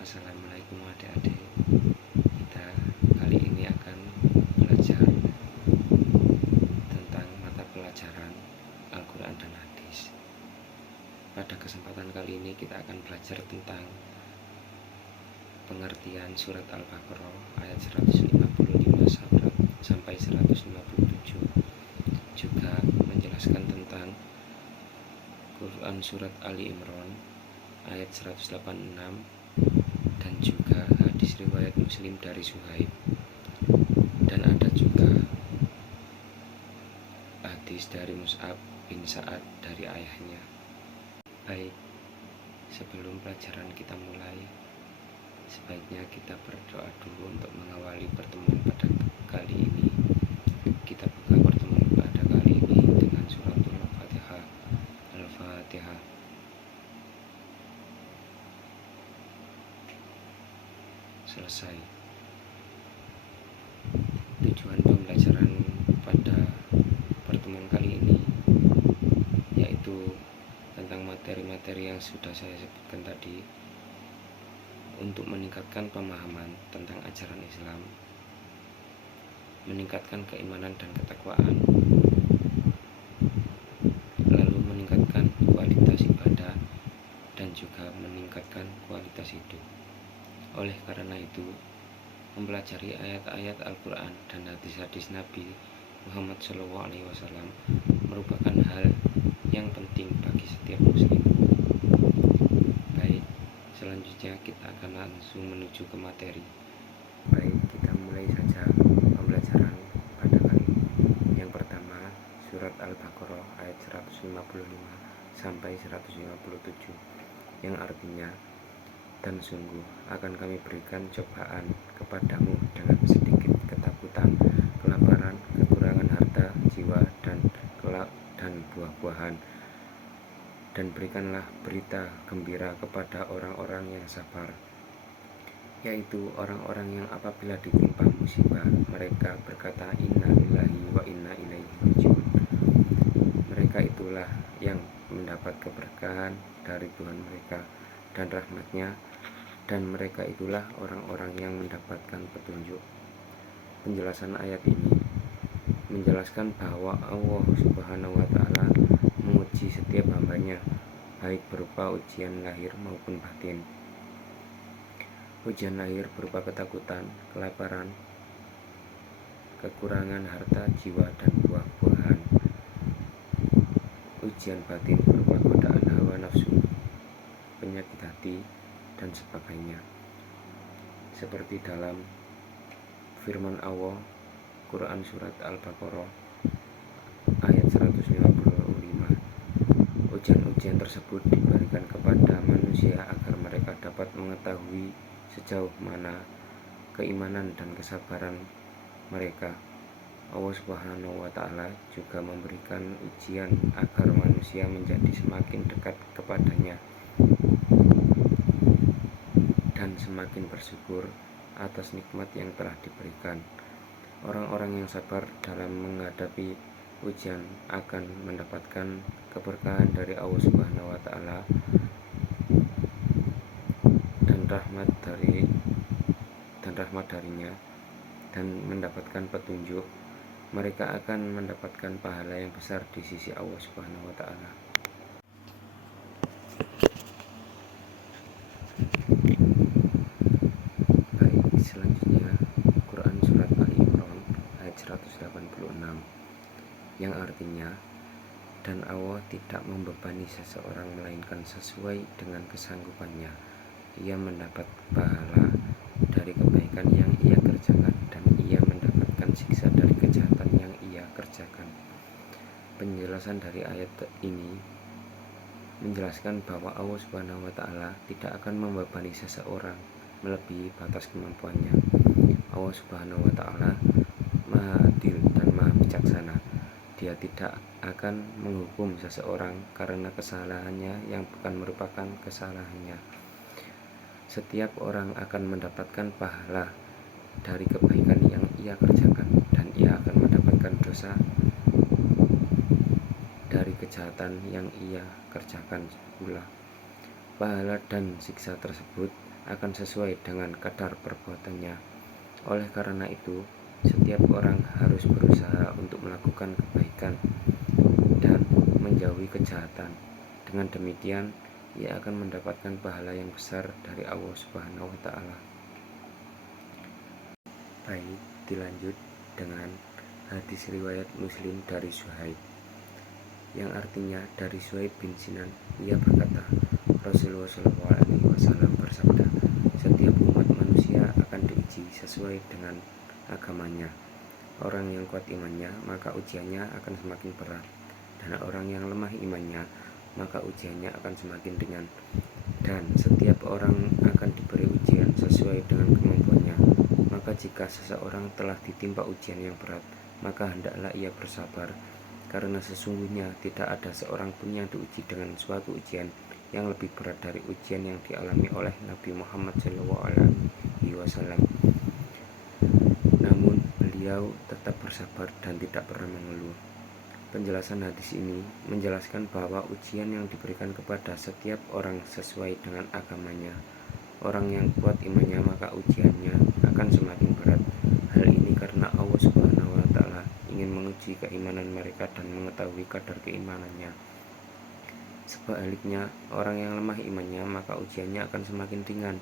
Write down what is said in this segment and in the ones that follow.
Assalamualaikum adik-adik. Kita kali ini akan belajar tentang mata pelajaran Al-Quran dan Hadis. Pada kesempatan kali ini kita akan belajar tentang pengertian surat Al-Baqarah ayat 155 sampai 157, juga menjelaskan tentang Quran surat Ali Imran ayat 186, dan juga hadis riwayat Muslim dari Suhaib, dan ada juga hadis dari Mus'ab bin Sa'ad dari ayahnya. Baik, sebelum pelajaran kita mulai, sebaiknya kita berdoa dulu untuk mengawali pertemuan pada kali ini. Kita buka pertemuan pada kali ini dengan suratul Al-Fatihah. Al-Fatihah. Selesai. Tujuan pembelajaran pada pertemuan kali ini yaitu tentang materi-materi yang sudah saya sebutkan tadi, untuk meningkatkan pemahaman tentang ajaran Islam, meningkatkan keimanan dan ketakwaan, lalu meningkatkan kualitas ibadah, dan juga meningkatkan kualitas hidup. Oleh karena itu, mempelajari ayat-ayat Al-Quran dan hadis-hadis Nabi Muhammad SAW merupakan hal yang penting bagi setiap muslim. Baik, selanjutnya kita akan langsung menuju ke materi. Baik, kita mulai saja pembelajaran pada kali ini. Yang pertama, surat Al-Baqarah ayat 155 sampai 157, yang artinya, dan sungguh akan kami berikan cobaan kepadamu dengan sedikit ketakutan, kelaparan, kekurangan harta, jiwa, dan buah-buahan. Dan berikanlah berita gembira kepada orang-orang yang sabar, yaitu orang-orang yang apabila ditimpa musibah, mereka berkata inna lillahi wa inna ilaihi raji'un. Mereka itulah yang mendapat keberkahan dari Tuhan mereka dan rahmatnya, dan mereka itulah orang-orang yang mendapatkan petunjuk. Penjelasan ayat ini menjelaskan bahwa Allah Subhanahu wa Ta'ala menguji setiap hambanya, baik berupa ujian lahir maupun batin. Ujian lahir berupa ketakutan, kelaparan, kekurangan harta, jiwa, dan buah-buahan. Ujian batin berupa godaan hawa nafsu, penyakit hati, dan sebagainya. Seperti dalam firman Allah, Quran surat Al-Baqarah ayat 155, ujian-ujian tersebut diberikan kepada manusia agar mereka dapat mengetahui sejauh mana keimanan dan kesabaran mereka. Allah Subhanahu wa Ta'ala juga memberikan ujian agar manusia menjadi semakin dekat kepadanya dan semakin bersyukur atas nikmat yang telah diberikan. Orang-orang yang sabar dalam menghadapi ujian akan mendapatkan keberkahan dari Allah Subhanahu wa Ta'ala dan rahmat darinya, dan mendapatkan petunjuk. Mereka akan mendapatkan pahala yang besar di sisi Allah Subhanahu wa Ta'ala. Selanjutnya, Quran surat Ali Imran ayat 186, yang artinya, dan Allah tidak membebani seseorang melainkan sesuai dengan kesanggupannya. Ia mendapat pahala dari kebaikan yang ia kerjakan, dan ia mendapatkan siksa dari kejahatan yang ia kerjakan. Penjelasan dari ayat ini menjelaskan bahwa Allah Subhanahu wa Ta'ala tidak akan membebani seseorang melebihi batas kemampuannya. Allah Subhanahu wa Ta'ala Maha Adil dan Maha Bijaksana. Dia tidak akan menghukum seseorang karena kesalahannya yang bukan merupakan kesalahannya. Setiap orang akan mendapatkan pahala dari kebaikan yang ia kerjakan, dan ia akan mendapatkan dosa dari kejahatan yang ia kerjakan pula. Pahala dan siksa tersebut akan sesuai dengan kadar perbuatannya. Oleh karena itu, setiap orang harus berusaha untuk melakukan kebaikan dan menjauhi kejahatan. Dengan demikian, ia akan mendapatkan pahala yang besar dari Allah Subhanahu wa Ta'ala. Baik, dilanjut dengan hadis riwayat Muslim dari Suhaib, yang artinya dari Suhaib bin Sinan. Ia berkata, Rasulullah SAW bersabda, setiap umat manusia akan diuji sesuai dengan agamanya. Orang yang kuat imannya, maka ujiannya akan semakin berat, dan orang yang lemah imannya, maka ujiannya akan semakin ringan. Dan setiap orang akan diberi ujian sesuai dengan kemampuannya. Maka jika seseorang telah ditimpa ujian yang berat, maka hendaklah ia bersabar, karena sesungguhnya tidak ada seorang pun yang diuji dengan suatu ujian yang lebih berat dari ujian yang dialami oleh Nabi Muhammad SAW. Namun beliau tetap bersabar dan tidak pernah mengeluh. Penjelasan hadis ini menjelaskan bahwa ujian yang diberikan kepada setiap orang sesuai dengan agamanya. Orang yang kuat imannya, maka ujiannya akan semakin berat. Hal ini karena Allah Subhanahu wa Ta'ala ingin menguji keimanan mereka dan mengetahui kadar keimanannya. Sebaliknya, orang yang lemah imannya, maka ujiannya akan semakin ringan.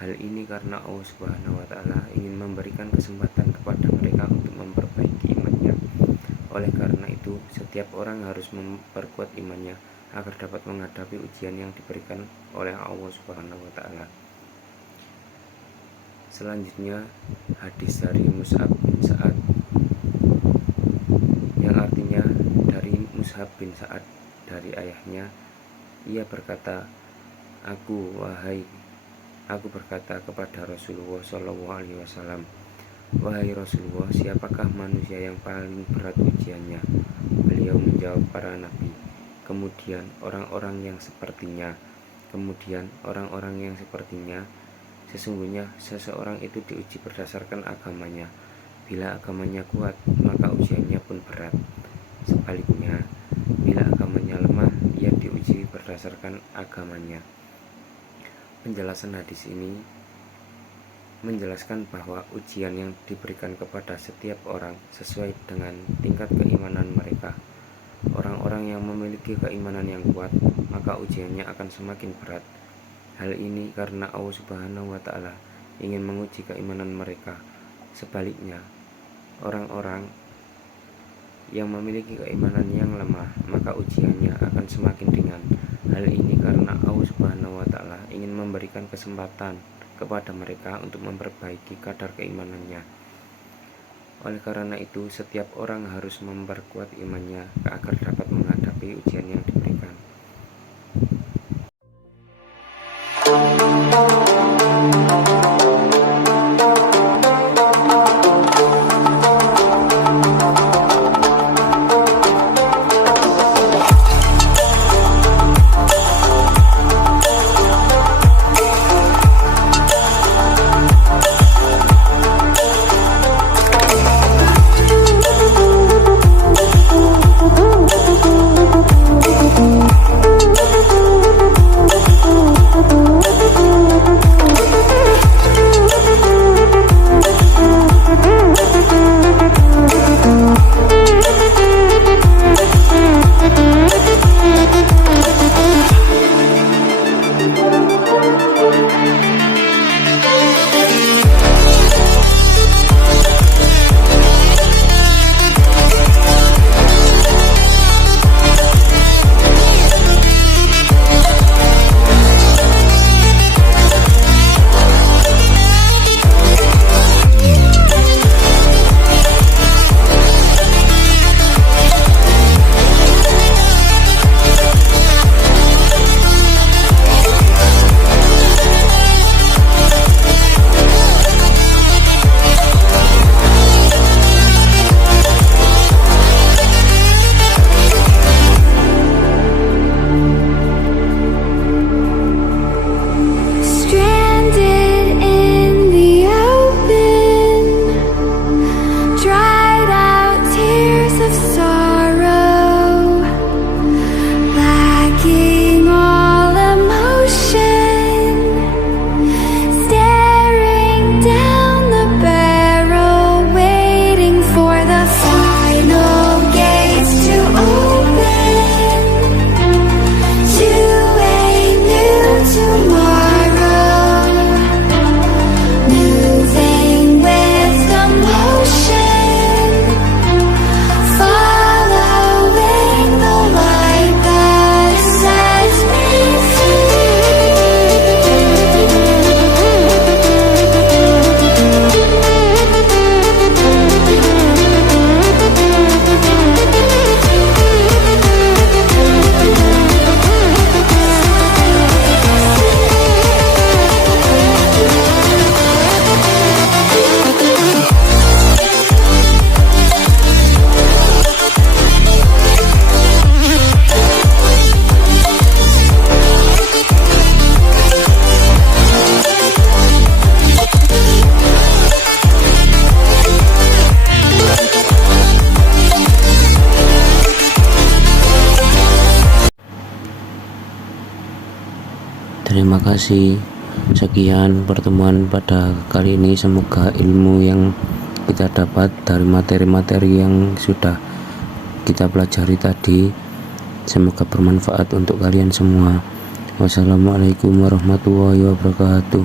Hal ini karena Allah Subhanahu wa Ta'ala ingin memberikan kesempatan kepada mereka untuk memperbaiki imannya. Oleh karena itu, setiap orang harus memperkuat imannya agar dapat menghadapi ujian yang diberikan oleh Allah Subhanahu wa Ta'ala. Selanjutnya, hadis dari Mus'ab bin Sa'ad, yang artinya dari Mus'ab bin Sa'ad dari ayahnya. Ia berkata, Aku berkata kepada Rasulullah SAW, wahai Rasulullah, siapakah manusia yang paling berat ujiannya? Beliau menjawab, para nabi, kemudian orang-orang yang sepertinya, sesungguhnya seseorang itu diuji berdasarkan agamanya. Bila agamanya kuat, maka ujiannya pun berat. Sebaliknya, bila agamanya lemah, ia diuji berdasarkan agamanya. Penjelasan hadis ini menjelaskan bahwa ujian yang diberikan kepada setiap orang sesuai dengan tingkat keimanan mereka. Orang-orang yang memiliki keimanan yang kuat, maka ujiannya akan semakin berat. Hal ini karena Allah Subhanahu wa Ta'ala ingin menguji keimanan mereka. Sebaliknya, orang-orang yang memiliki keimanan yang lemah, maka ujiannya akan semakin ringan. Hal ini karena Allah Subhanahu wa Ta'ala ingin memberikan kesempatan kepada mereka untuk memperbaiki kadar keimanannya. Oleh karena itu, setiap orang harus memperkuat imannya agar dapat menghadapi ujian yang diberikan. Terima kasih. Sekian pertemuan pada kali ini. Semoga ilmu yang kita dapat dari materi-materi yang sudah kita pelajari tadi semoga bermanfaat untuk kalian semua. Wassalamualaikum warahmatullahi wabarakatuh.